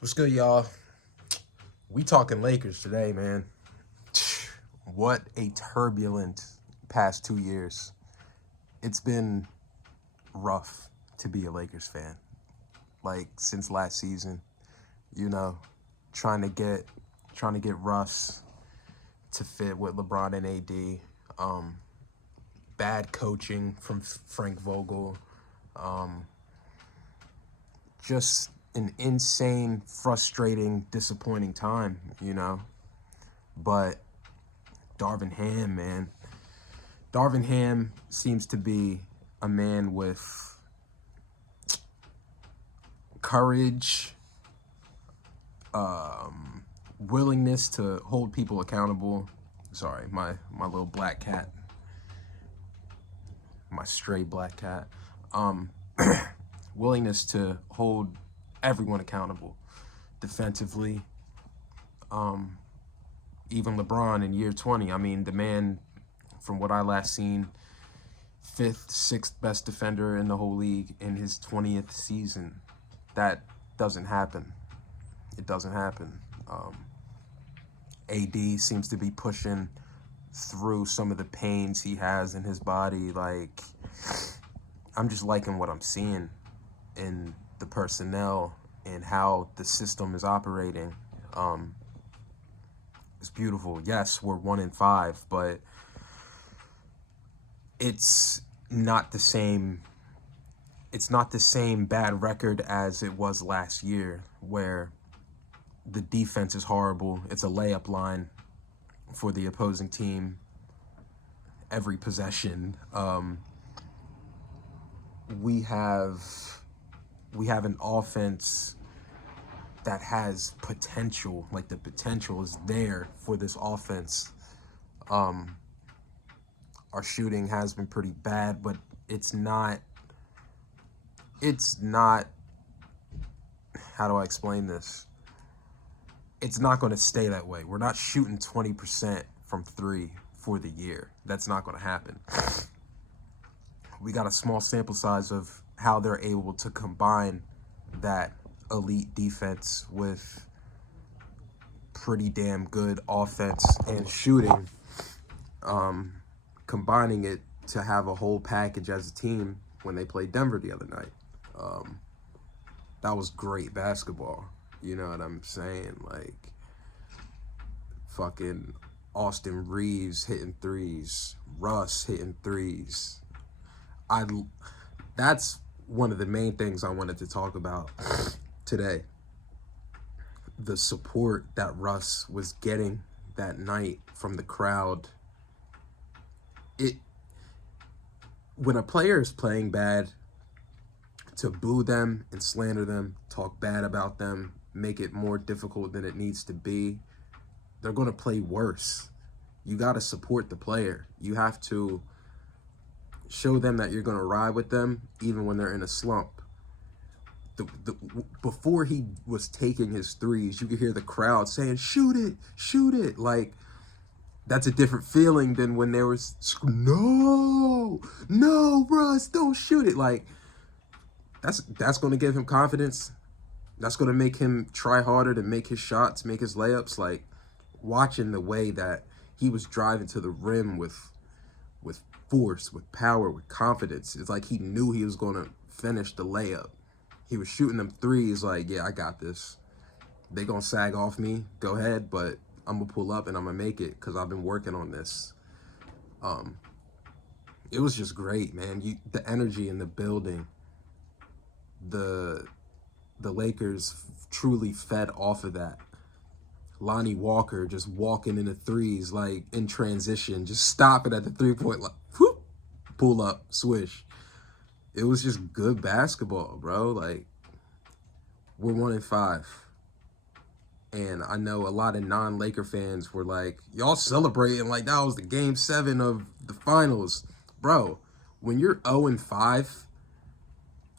What's good, y'all? We talking Lakers today, man. What a turbulent past 2 years. It's been rough to be a Lakers fan. Like since last season, you know, trying to get Russ to fit with LeBron and AD. Bad coaching from Frank Vogel. Just an insane, frustrating, disappointing time, But Darvin Ham, man. Darvin Ham seems to be a man with courage, willingness to hold people accountable. Sorry, my little black cat. My stray black cat. Willingness to hold everyone accountable defensively. Even LeBron in year 20. I mean, the man, from what I last seen, 5th, 6th best defender in the whole league in his 20th season. That doesn't happen. It doesn't happen. AD seems to be pushing through some of the pains he has in his body. Like, I'm just liking what I'm seeing in the personnel and how the system is operating. It's beautiful. Yes, we're 1-5, but it's not the same. It's not the same bad record as it was last year, where the defense is horrible. It's a layup line for the opposing team every possession. We have an offense that has potential. Like, the potential is there for this offense. Our shooting has been pretty bad, but it's not, how do I explain this? It's not going to stay that way. We're not shooting 20% from 3 for the year. That's not going to happen. We got a small sample size of how they're able to combine that elite defense with pretty damn good offense and shooting, combining it to have a whole package as a team when they played Denver the other night. That was great basketball. You know what I'm saying? Like, fucking Austin Reeves hitting threes, Russ hitting threes. That's one of the main things I wanted to talk about today. The support that Russ was getting that night from the crowd. When a player is playing bad, to boo them and slander them, talk bad about them, make it more difficult than it needs to be, they're going to play worse. You got to support the player. You have to show them that you're going to ride with them even when they're in a slump. Before he was taking his threes, you could hear the crowd saying, shoot it, shoot it. Like, that's a different feeling than when there was, no, Russ, don't shoot it. Like, that's going to give him confidence. That's going to make him try harder to make his shots, make his layups. Like, watching the way that he was driving to the rim with force, with power, with confidence. It's like he knew he was going to finish the layup. He was shooting them threes like, yeah, I got this. They going to sag off me. Go ahead, but I'm going to pull up and I'm going to make it because I've been working on this. It was just great, man. The energy in the building. The Lakers truly fed off of that. Lonnie Walker just walking in the threes, like in transition, just stopping at the 3-point line, whoop, pull up, swish. It was just good basketball, bro. Like, we're 1-5. And I know a lot of non-Laker fans were like, y'all celebrating like that was the game 7 of the finals. Bro, when you're 0-5,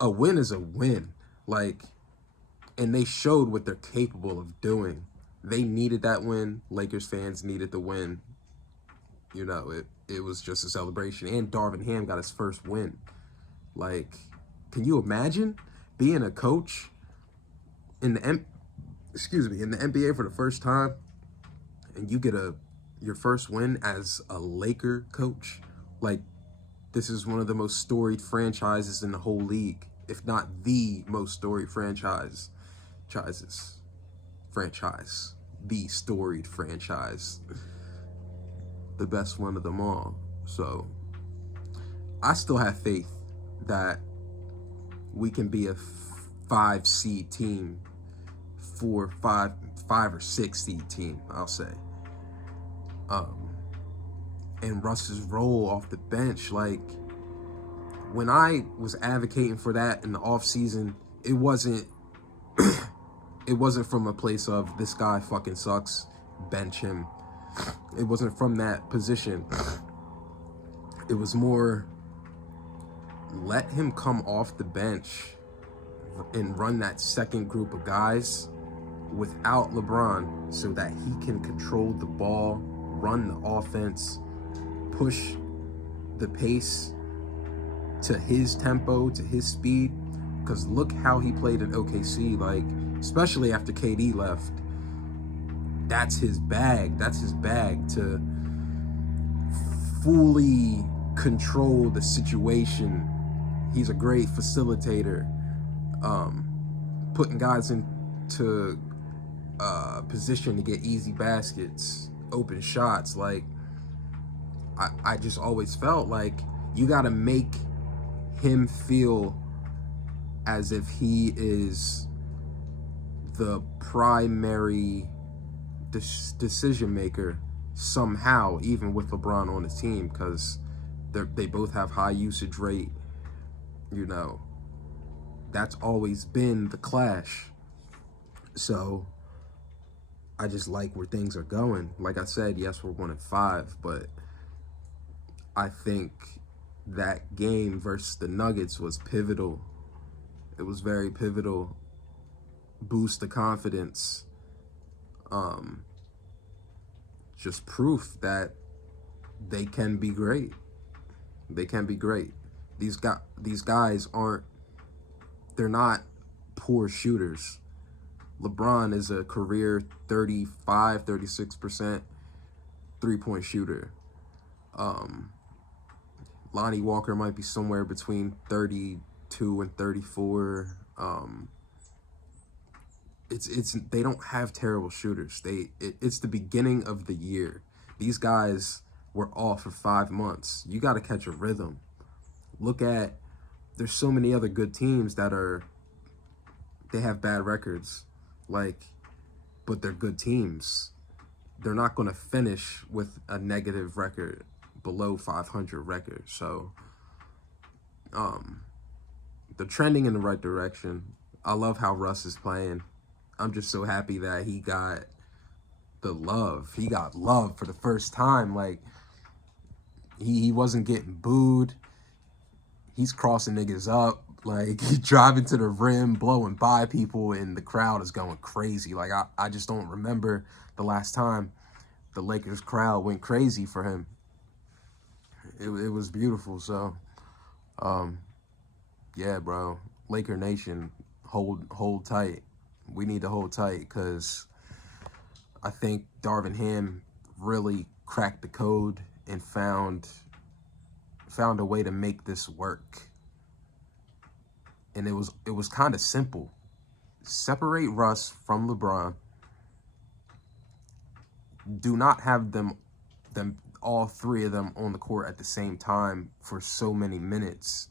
a win is a win. Like, and they showed what they're capable of doing. They needed that win. Lakers fans needed the win. You know, it was just a celebration. And Darvin Ham got his first win. Like, can you imagine being a coach in the excuse me, in the NBA for the first time, and you get your first win as a Laker coach, like, this is one of the most storied franchises in the whole league, if not the most storied franchise, the storied franchise, the best one of them all. So I still have faith that we can be a 5 seed team, 5 or 6 seed team, I'll say. And Russ's role off the bench, like, when I was advocating for that in the offseason, it wasn't from a place of this guy fucking sucks, bench him. It wasn't from that position. It was more, let him come off the bench and run that second group of guys without LeBron so that he can control the ball, run the offense, push the pace to his tempo, to his speed. Because look how he played in OKC, like, especially after KD left. That's his bag. That's his bag, to fully control the situation. He's a great facilitator, putting guys into position to get easy baskets, open shots. Like, I just always felt like you got to make him feel as if he is the primary decision maker somehow, even with LeBron on the team, because they both have high usage rate. You know, that's always been the clash. So I just like where things are going. Like I said, yes, we're 1-5, but I think that game versus the Nuggets was pivotal. It was very pivotal. Boost the confidence. Just proof that they can be great. They can be great. These guys they're not poor shooters. LeBron is a career 36% three-point shooter. Lonnie Walker might be somewhere between 32 and 34. They don't have terrible shooters. It's the beginning of the year. These guys were off for 5 months. You got to catch a rhythm. There's so many other good teams that they have bad records, but they're good teams. They're not going to finish with a negative record, below 500 record. So they're trending in the right direction. I love how Russ is playing. I'm just so happy that he got the love. He got love for the first time. Like, he wasn't getting booed. He's crossing niggas up. Like, he's driving to the rim, blowing by people, and the crowd is going crazy. Like, I just don't remember the last time the Lakers crowd went crazy for him. It was beautiful. So, yeah, bro. Laker Nation, hold tight. We need to hold tight, because I think Darvin Ham really cracked the code and found a way to make this work. And it was kind of simple. Separate Russ from LeBron. Do not have them all three of them on the court at the same time for so many minutes.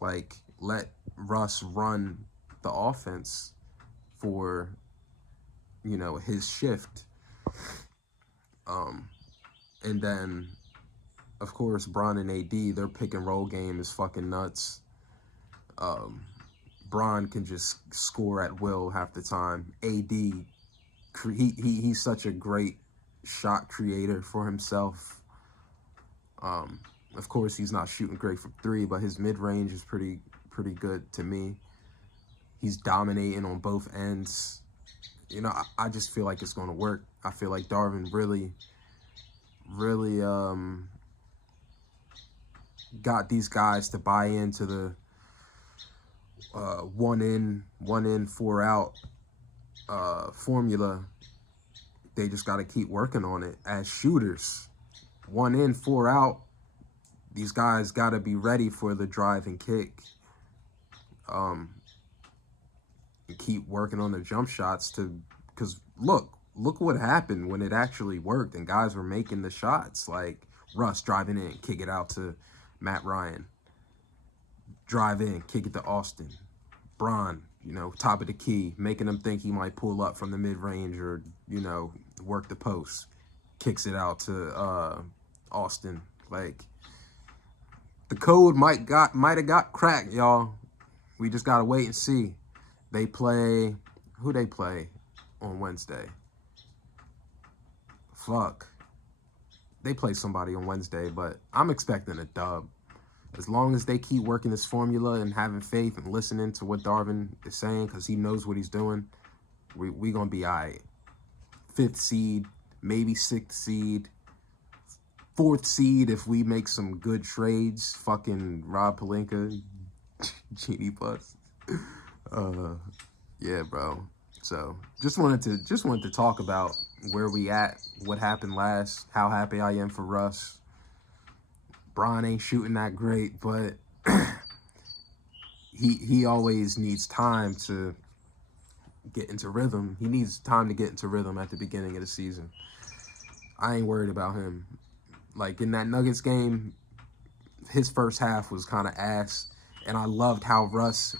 Like, let Russ run the offense for, his shift. And then, of course, Bron and AD, their pick and roll game is fucking nuts. Bron can just score at will half the time. AD, he's such a great shot creator for himself. Of course, he's not shooting great from three, but his mid-range is pretty good to me. He's dominating on both ends. I just feel like it's going to work. I feel like Darvin really got these guys to buy into the one in, 4 out formula. They just got to keep working on it as shooters. 1 in, 4 out. These guys got to be ready for the drive and kick. And keep working on their jump shots because look what happened when it actually worked and guys were making the shots. Like Russ driving in, kick it out to Matt Ryan. Drive in, kick it to Austin. Bron, top of the key, making him think he might pull up from the mid-range or, work the post. Kicks it out to Austin. Like, the code might have got cracked, y'all. We just got to wait and see. They play, who they play on Wednesday? Fuck. They play somebody on Wednesday, but I'm expecting a dub. As long as they keep working this formula and having faith and listening to what Darvin is saying, because he knows what he's doing, we going to be all right. 5th seed, maybe 6th seed, 4th seed if we make some good trades. Fucking Rob Pelinka, Genie Bus. Yeah, bro. So just wanted to talk about where we at, what happened last, how happy I am for Russ. Bron ain't shooting that great, but he always needs time to get into rhythm. He needs time to get into rhythm at the beginning of the season. I ain't worried about him. Like in that Nuggets game, his first half was kind of ass, and I loved how Russ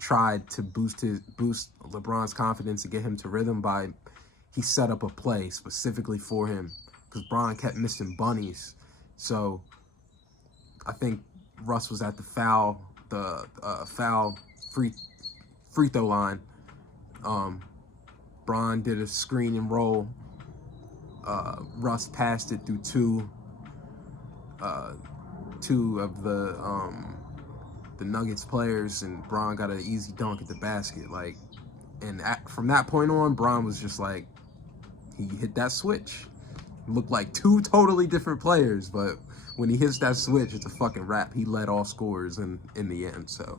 tried to boost LeBron's confidence to get him to rhythm by he set up a play specifically for him because Bron kept missing bunnies. So I think Russ was at the foul free throw line. Bron did a screen and roll. Russ passed it through two of the Nuggets players, and Bron got an easy dunk at the basket. Like, and from that point on, Bron was just like, he hit that switch. Looked like 2 totally different players, but when he hits that switch, it's a fucking wrap. He led all scorers in the end, so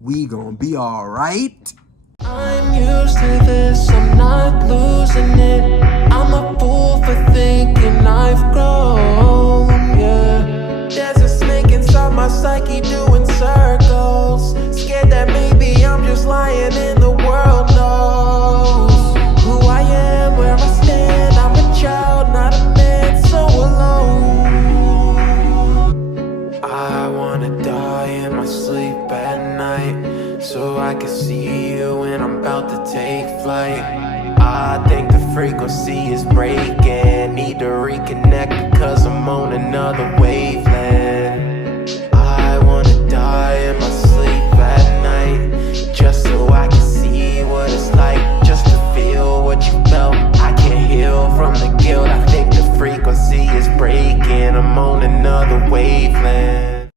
we gonna be all right. I'm used to this, I'm not losing it. I'm a fool for thinking I've grown, yeah. There's a snake inside my psyche doing circles. Scared that maybe I'm just lying and the world knows who I am, where I stand. I'm a child, not a man, so alone. I wanna die in my sleep at night, so I can see you when I'm about to take flight. I think the frequency is breaking.